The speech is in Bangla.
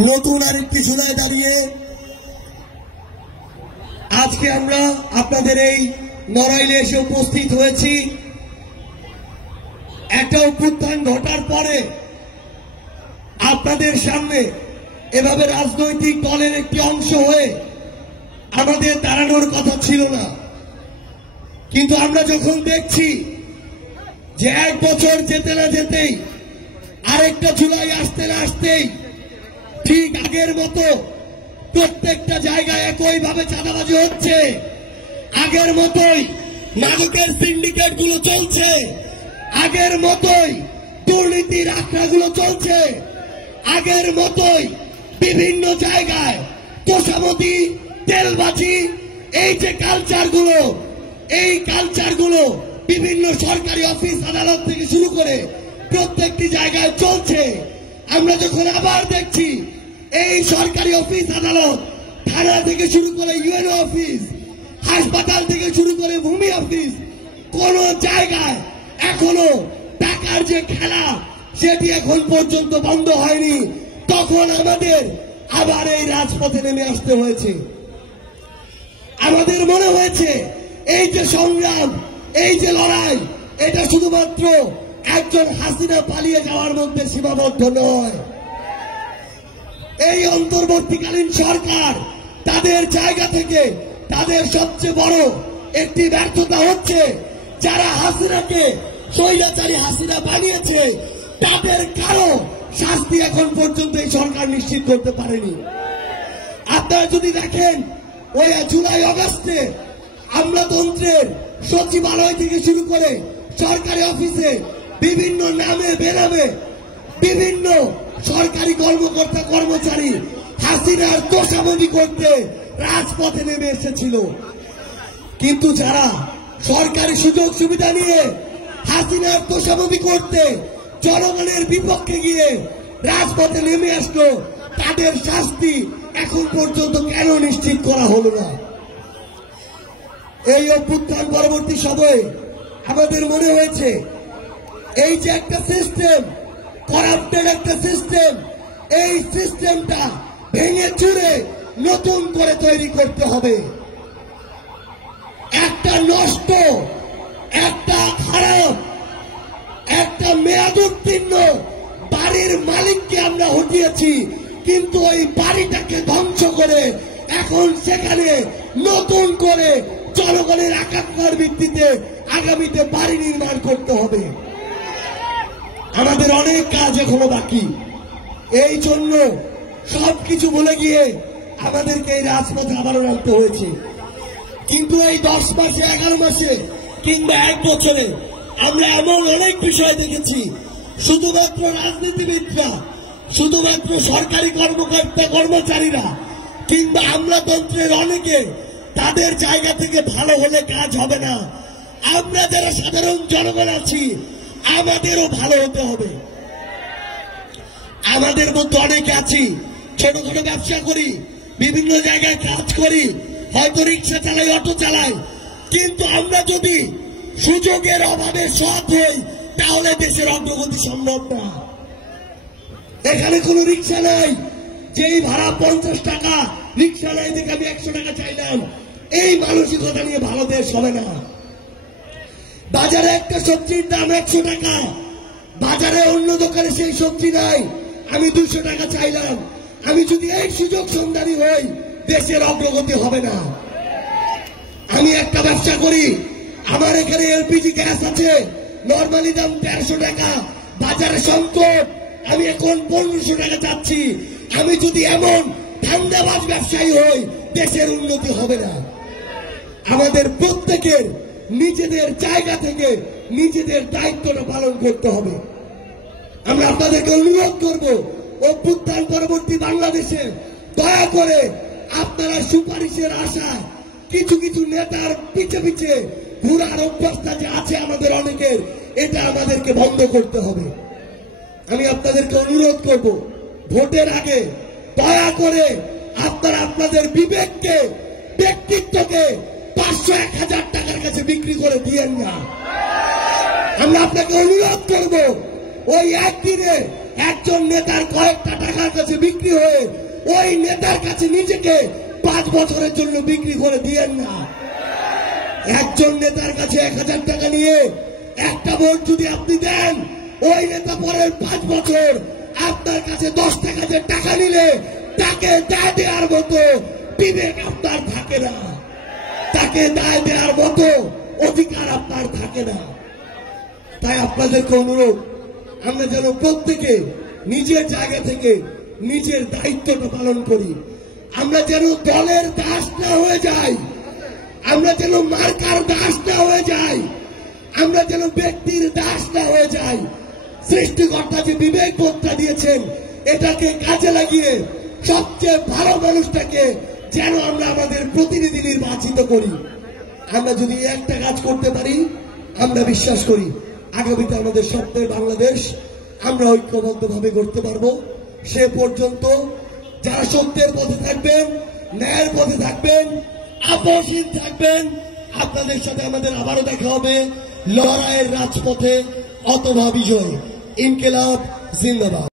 নতুন আরেকটি চূড়ায় দাঁড়িয়ে আজকে আমরা আপনাদের এই নড়াইলে এসে উপস্থিত হয়েছি। একটা অভ্যুত্থান ঘটার পরে আপনাদের সামনে এভাবে রাজনৈতিক দলের একটি অংশ হয়ে আমাদের দাঁড়ানোর কথা ছিল না, কিন্তু আমরা যখন দেখছি যে এক বছর যেতে না যেতেই আরেকটা জুলাই আসতে না আসতেই ঠিক আগের মতো প্রত্যেকটা জায়গায় একইভাবে চাঁদাবাজি হচ্ছে, আগের মতোই মাদকের সিন্ডিকেট গুলো চলছে, আগের মতোই দুর্নীতির আখড়াগুলো চলছে, আগের মতোই বিভিন্ন জায়গায় তোষামতি তেলবাজি এই যে কালচারগুলো, এই কালচারগুলো বিভিন্ন সরকারি অফিস আদালত থেকে শুরু করে প্রত্যেকটি জায়গায় চলছে। আমরা যখন আবার দেখছি এই সরকারি অফিস আদালত, থানা থেকে শুরু করে ইউএনও অফিস, হাসপাতাল থেকে শুরু করে ভূমি অফিস, কোন জায়গায় এখনো টাকার যে খেলা সেটি এখন পর্যন্ত বন্ধ হয়নি, তখন আমাদের আবার এই রাজপথে নেমে আসতে হয়েছে। আমাদের মনে হয়েছে এই যে সংগ্রাম, এই যে লড়াই, এটা শুধুমাত্র একজন হাসিনা পালিয়ে যাওয়ার মধ্যে সীমাবদ্ধ নয়। এই অন্তর্বর্তীকালীন সরকার তাদের জায়গা থেকে তাদের সবচেয়ে বড় একটি ব্যর্থতা হচ্ছে, যারা হাসিনাকে স্বৈরাচারী হাসিনা বানিয়েছে তাদের কারো শাস্তি এখন পর্যন্ত এই সরকার নিশ্চিত করতে পারেনি। আপনারা যদি দেখেন ওই জুলাই আগস্টে আমলাতন্ত্রের সচিবালয় থেকে শুরু করে সরকারি অফিসে বিভিন্ন নামে বেনামে বিভিন্ন সরকারি কর্মকর্তা কর্মচারী হাসিনার তোষামোদি করতে রাজপথে নেমে এসেছিল, কিন্তু যারা সরকারি সুযোগ সুবিধা নিয়ে হাসিনার তোষামোদি করতে জনগণের বিপক্ষে গিয়ে রাজপথে নেমে আসলো, তাদের শাস্তি এখন পর্যন্ত কেন নিশ্চিত করা হলো না? এই অভ্যুত্থান পরবর্তী সময়ে আমাদের মনে হয়েছে এই যে একটা সিস্টেম, করাপ্টেড একটা সিস্টেম, এই সিস্টেমটা ভেঙে চুরে নতুন করে তৈরি করতে হবে। একটা নষ্ট, একটা খারাপ, একটা মেয়াদোত্তীর্ণ বাড়ির মালিককে আমরা হটিয়েছি, কিন্তু ওই বাড়িটাকে ধ্বংস করে এখন সেখানে নতুন করে জনগণের আকাঙ্ক্ষার ভিত্তিতে আগামীতে বাড়ি নির্মাণ করতে হবে। আমাদের অনেক কাজ এখনো বাকি, এই জন্য সবকিছু বলে গিয়ে আমাদেরকে এই রাজপথে আবারও নামতে হয়েছে। কিন্তু এই 10 মাসে 11 মাসে কিংবা 1 বছরে আমরা এমন অনেক বিষয় দেখেছি, শুধুমাত্র রাজনীতিবিদরা, শুধুমাত্র সরকারি কর্মকর্তা কর্মচারীরা কিংবা আমলাতন্ত্রের অনেকে তাদের জায়গা থেকে ভালো হলে কাজ হবে না। আমরা যারা সাধারণ জনগণ আছি আমাদেরও ভালো হতে হবে। আমাদের মধ্যে অনেকে আছি ছোটখাটো ব্যবসা করি, বিভিন্ন জায়গায় কাজ করি, হয়তো রিক্সা চালাই, অটো চালাই, কিন্তু আমরা যদি সুযোগের অভাবে সৎ হই তাহলে দেশের অগ্রগতি সম্ভব না। এখানে কোনো রিক্সা নাই, যেই ভাড়া 50 টাকা, রিক্সা নাই দেখে আমি 100 টাকা চাইলাম, এই মানসিকতা নিয়ে ভালো দেশ হবে না। বাজারে একটা সবজির দাম 100 টাকা, বাজারে অন্য দোকানে সেই সবজি নাই, আমি 200 টাকা চাইলাম, আমি যদি এই সুযোগ সন্ধানী হই দেশের অগ্রগতি হবে না। আমি একটা ব্যবসা করি, আমার এখানে এলপিজি গ্যাস আছে, নর্মালি দাম 150 টাকা, বাজারে সংকট, আমি এখন 1500 টাকা চাচ্ছি। আমি যদি এমন ধান্দাবাজ ব্যবসায়ী হই দেশের উন্নতি হবে না। আমাদের প্রত্যেকের নিজেদের জায়গা থেকে নিজেদের দায়িত্বটা পালন করতে হবে। আমরা আপনাদেরকে অনুরোধ করব, অভ্যুত্থান পরবর্তী বাংলাদেশে দয়া করে আপনারা সুপারিশের আশায় কিছু কিছু নেতার পিছে পিছে ঘুরার অভ্যাসটা যে আছে আমাদের অনেকের, এটা আমাদেরকে বন্ধ করতে হবে। আমি আপনাদেরকে অনুরোধ করব, ভোটের আগে দয়া করে আপনারা আপনাদের বিবেককে, ব্যক্তিত্বকে 500-1000 টাকার কাছে বিক্রি করে দিয়েন না। আমরা আপনাকে অনুরোধ করব, ওই একদিনে একজন নেতার কয়েকটা টাকার কাছে বিক্রি হয়ে ওই নেতার কাছে নিজেকে 5 বছরের জন্য বিক্রি করে দিয়েন না। একজন নেতার কাছে 1000 টাকা নিয়ে একটা ভোট যদি আপনি দেন, ওই নেতা পরের 5 বছর আপনার কাছে 10 টাকা নিলে তাকে দায় দেওয়ার মতো বিবেক আপনার থাকে না, তাকে দায় দেওয়ার মতো অধিকার আপনার থাকে না। তাই আপনাদেরকে অনুরোধ, আমরা যেন প্রত্যেকে নিজের জায়গা থেকে নিজের দায়িত্বটা পালন করি। আমরা যেন দলের দাস না হয়ে যাই, আমরা যেন মার্কার দাস না হয়ে যাই, আমরা যেন ব্যক্তির দাস না হয়ে যাই। সৃষ্টিকর্তা যে বিবেক বোধটা দিয়েছেন, এটাকে কাজে লাগিয়ে সবচেয়ে ভালো মানুষটাকে যেন আমরা আমাদের প্রতিনিধি নির্বাচিত করি। আমরা যদি একটা কাজ করতে পারি, আমরা বিশ্বাস করি আগামীতে আমাদের স্বপ্নের বাংলাদেশ আমরা ঐক্যবদ্ধভাবে করতে পারবো। সে পর্যন্ত যারা সত্যের পথে থাকবেন, ন্যায়ের পথে থাকবেন, আপোষহীন থাকবেন, আপনাদের সাথে আমাদের আবারও দেখা হবে লড়াইয়ের রাজপথে। অথবা বিজয়। ইনকিলাব জিন্দাবাদ।